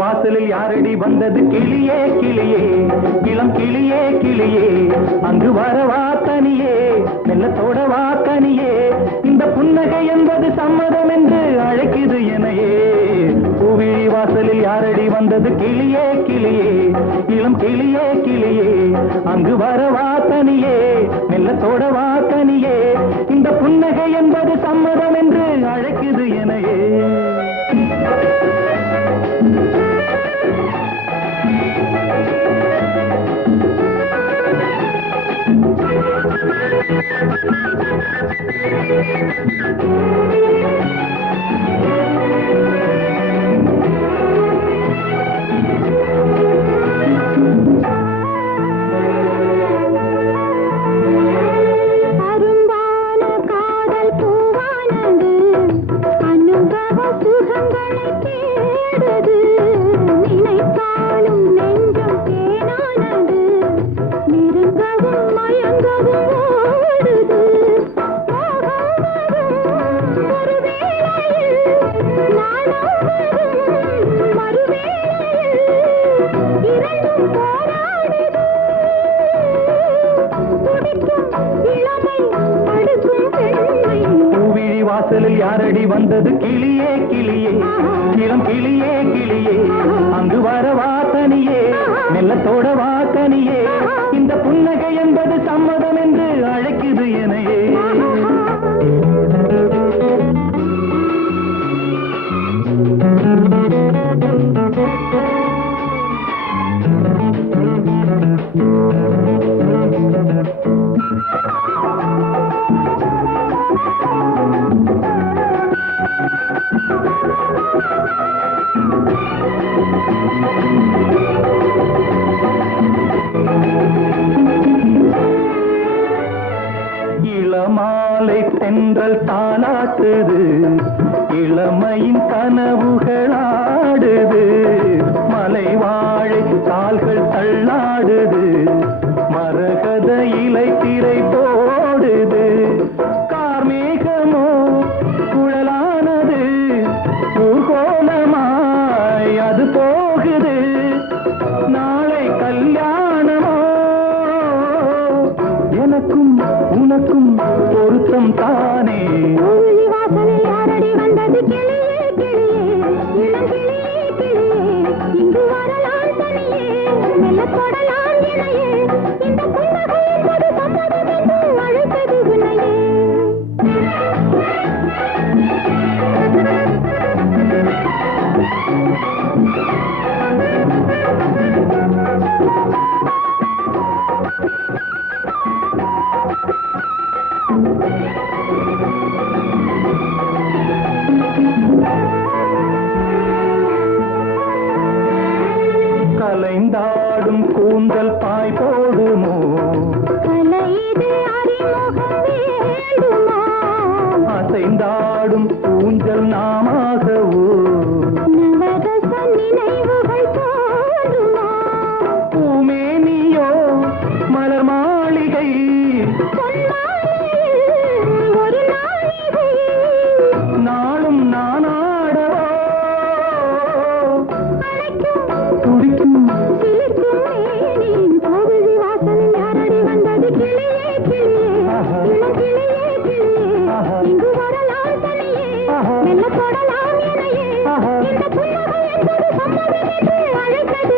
வாசலில் யாரடி வந்தது கிளியே கிளியே இளம் கிளியே கிளியே அங்கு வரவா தனியே மெல்லத்தோட வா தனியே இந்த புன்னகை என்பது சம்மதம் என்று அழைக்குது எனையே பூவிழி வாசலில் யாரடி வந்தது கிளியே கிளியே இளம் கிளியே கிளியே அங்கு வரவா தனியே மெல்லத்தோட வா தனியே இந்த புன்னகை என்பது சம்மதம் என்று அழைக்குது எனையே வாசலில் யாரடி வந்தது கிளியே கிளியே இளம் கிளியே கிளியே அங்கு வரவா தனியே மெல்லத்தோட வா தனியே இந்த புன்னகை என்பது சம்மதம் என்று அழைக்குது எனையே இளமாலை தென்றல் தாலாட்டுது இளமையின் கனவுகளாடுது மலை வாழை கால்கள் தள்ளாடுது மரகத இலை திரை போடுது கார்மேகமோ குழலானது ஊர்கோலமாய் அது போகுது நாளை கல்யாணமோ எனக்கும் உனக்கும் பொருத்தம் தானே வாசலில் யாரடி வந்தது கிளியே கிளியே இளம் கிளியே கிளியே இங்கு வரலாம் தனியே மெல்ல தொடலாம் இணையே இந்த புன்னகை என்பது சம்மதம் என்று அழைத்தது உன்னையே கலைந்தாடும் கூந்தல் பாய் போடுமோ கலைது அறிமுகம் வேண்டுமா அசைந்தாடும் ஊஞ்சல் நாமாகவோ நவரச நினைவுகள் போடுமா பூமேனியோ மலர் மாளிகை பொன்மாலையில் ஒரு நாளிகை நாளும் நானாடவோ அழைக்கும் துடிக்கும் சிலிர்க்கும் மேனி கோவிலி வாசலில் யாரடி வந்தது கிளியே கிளியே இளம் கிளியே கிளியே இங்கு வரலாம் தனியே மெல்ல தொடலாம் இணையே இந்த புன்னகை என்பது சம்மதம் என்று அழைத்தது